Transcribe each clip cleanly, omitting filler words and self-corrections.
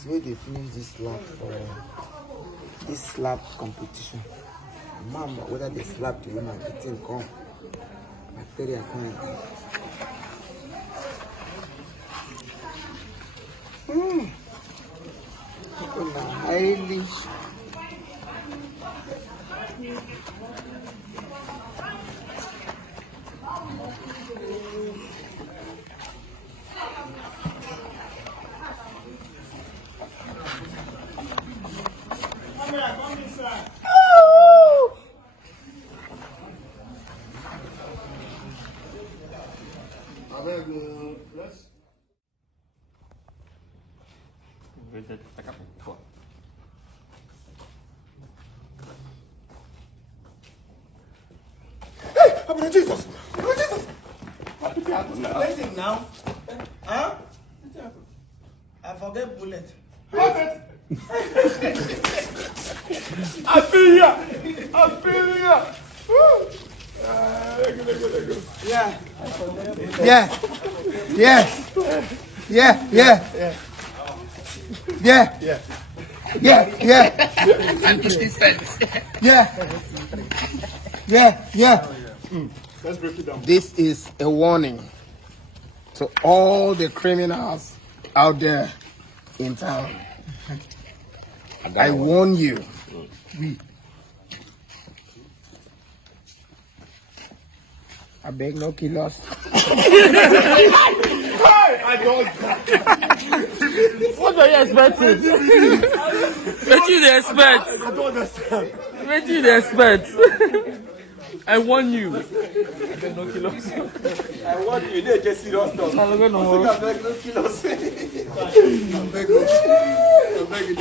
is where they finish this slap for this slap competition. Mama, whether they slap the woman, the thing come. Bacteria come. People are highly. Hey, Jesus! Jesus! Let him now. Huh? I forget bullet. I feel ya! I feel ya! Yeah. Yeah. Yeah. Yeah. Yeah. Yeah. Yeah. Yeah. Yeah. Yeah. Yeah. Let's break it down. This is a warning to all the criminals out there in town. I warn you. I beg no killers. I don't. What are you expecting? What do you expect? I don't understand. What do you expect? I warn you. I want you. They just serious stuff. I don't know. I beg no kilos. I beg you.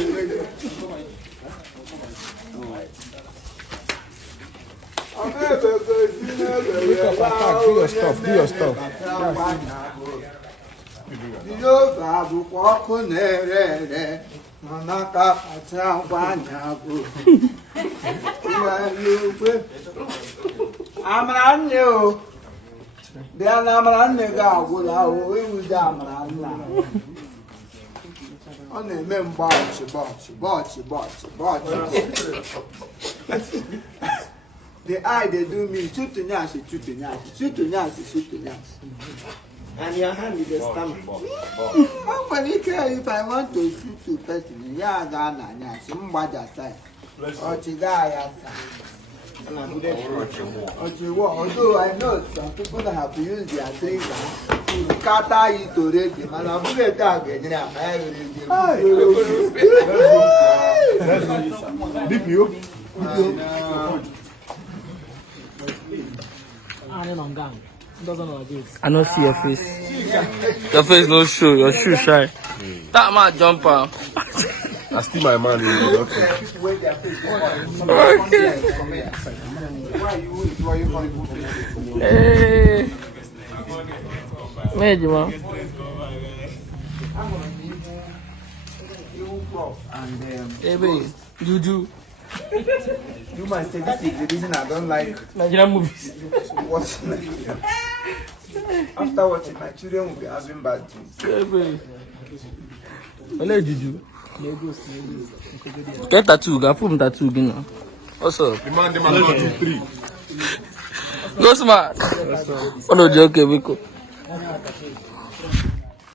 Do your stuff. Do your stuff. The eye they do me shoot to nyash, shoot to nyash, shoot to nyash, shoot to nyash. And your hand is the stomach. How can you care if I want to shoot to person? Yeah, Ghana, nyash, somebody aside. Or Chigaya. Although I know some people have to use their things to scatter it already, man. I'm going to tag it. DPO. I don't see your face. Your face no show. Your shoe shine. That man jumper. I still my man. Hey. Made you, man. Hey, baby. Juju. You might say this is the reason I don't like Nigerian movies. watching. After watching, my children will be having bad dreams. Hey, baby. Hello, Juju. Get tattoo. Go put tattoo again. What's up? The man 1, 2, 3. Go smart. Oh no, joke, Biko.